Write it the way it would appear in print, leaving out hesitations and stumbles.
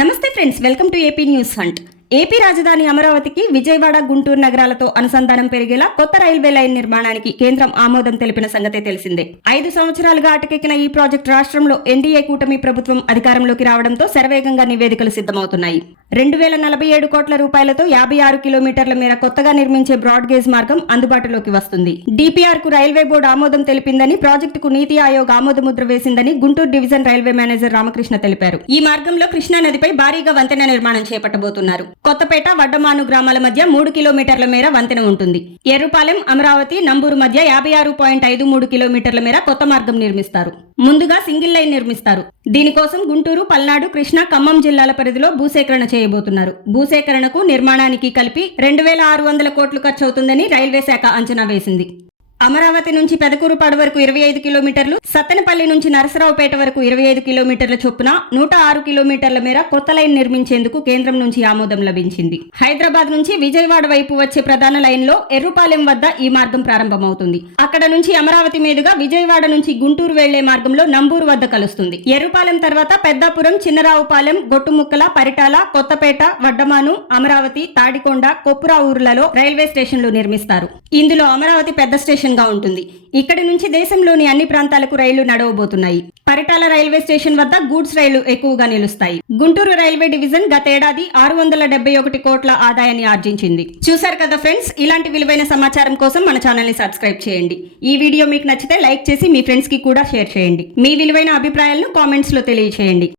నమస్తే friends, welcome to AP news hunt. AP రాజధాని అమరావతికి విజయవాడ, గుంటూరు నగరాలతో అనుసంధానం పెరిగేలా కొత్త రైల్వే లైన్ నిర్మాణానికి కేంద్రం ఆమోదం తెలిపిన సంగతే తెలిసిందే. 5 సంవత్సరాలుగా అటకెక్కిన ఈ ప్రాజెక్టు రాష్ట్రంలో ఎన్డీఏ కూటమి ప్రభుత్వం అధికారంలోకి రావడంతో శరవేగంగా నివేదికలు సిద్ధమవుతున్నాయి. 2047 కోట్ల రూపాయలతో 56 కిలోమీటర్ల మేర కొత్తగా నిర్మించే బ్రాడ్ గేజ్ మార్గం అందుబాటులోకి వస్తుంది. డిపిఆర్ కు రైల్వే బోర్డు ఆమోదం తెలిపిందని, ప్రాజెక్టుకు నీతి ఆయోగ్ ఆమోదముద్ర వేసిందని Guntur division railway manager Ramakrishna తెలిపారు. ఈ మార్గంలో కృష్ణా నదిపై భారీగా వంతెన నిర్మాణం చేపట్టబోతున్నారు. కొత్తపేట, వడ్డమాను గ్రామాల మధ్య 3 కిలోమీటర్ల మేర వంతెన ఉంటుంది. ఎర్రుపాలెం, అమరావతి, నంబూరు మధ్య 56.53 కిలోమీటర్ల మేర కొత్త మార్గం నిర్మిస్తారు. ముందుగా సింగిల్ లైన్ నిర్మిస్తారు. దీనికోసం గుంటూరు, పల్నాడు, కృష్ణా, ఖమ్మం జిల్లాల పరిధిలో భూసేకరణ చేయబోతున్నారు. భూసేకరణకు, నిర్మాణానికి కలిపి 2600 కోట్లు ఖర్చవుతుందని రైల్వే శాఖ అంచనా వేసింది. అమరావతి నుంచి పెదకూరుపాడు వరకు 25 కిలోమీటర్లు, సత్తెనపల్లి నుంచి నరసరావుపేట వరకు 25 కిలోమీటర్ల చొప్పున 106 కిలోమీటర్ల మేర కొత్త లైన్ నిర్మించేందుకు కేంద్రం నుంచి ఆమోదం లభించింది. హైదరాబాద్ నుంచి విజయవాడ వైపు వచ్చే ప్రధాన లైన్ లో ఎర్రుపాలెం వద్ద ఈ మార్గం ప్రారంభమవుతుంది. అక్కడ నుంచి అమరావతి మీదుగా విజయవాడ నుంచి గుంటూరు వెళ్లే మార్గంలో నంబూరు వద్ద కలుస్తుంది. ఎర్రుపాలెం తర్వాత పెద్దాపురం, చిన్నరావుపాలెం, గొట్టుముక్కల, పరిటాల, కొత్తపేట, వడ్డమాను, అమరావతి, తాడికొండ, కొప్పురా ఊర్లలో రైల్వే స్టేషన్లు నిర్మిస్తారు. ఇందులో అమరావతి పెద్ద స్టేషన్ గా ఉంటుంది. ఇక్కడి నుంచి దేశంలోని అన్ని ప్రాంతాలకు రైళ్లు నడవబోతున్నాయి. పరిటాల రైల్వే స్టేషన్ వద్ద గూడ్స్ రైళ్లు ఎక్కువగా నిలుస్తాయి. గుంటూరు రైల్వే డివిజన్ గతేడాది 671 కోట్ల ఆదాయాన్ని ఆర్జించింది. చూశారు కదా ఫ్రెండ్స్, ఇలాంటి విలువైన సమాచారం కోసం మన ఛానల్ ని సబ్స్క్రైబ్ చేయండి. ఈ వీడియో మీకు నచ్చితే లైక్ చేసి మీ ఫ్రెండ్స్ కి కూడా షేర్ చేయండి. మీ విలువైన అభిప్రాయాలను కామెంట్స్ లో తెలియజేయండి.